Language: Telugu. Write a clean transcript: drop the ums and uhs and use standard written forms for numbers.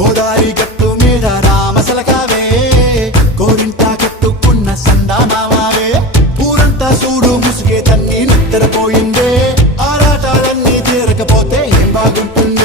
గోదారి గట్టు మీద రామసలకావే గోరింటా కట్టుకున్న సందామావే ఊరంతా చూడు ముసుగే తన్ని నిద్రపోయిందే ఆరాటాలన్నీ తీరకపోతే ఏం బాగుంటుంది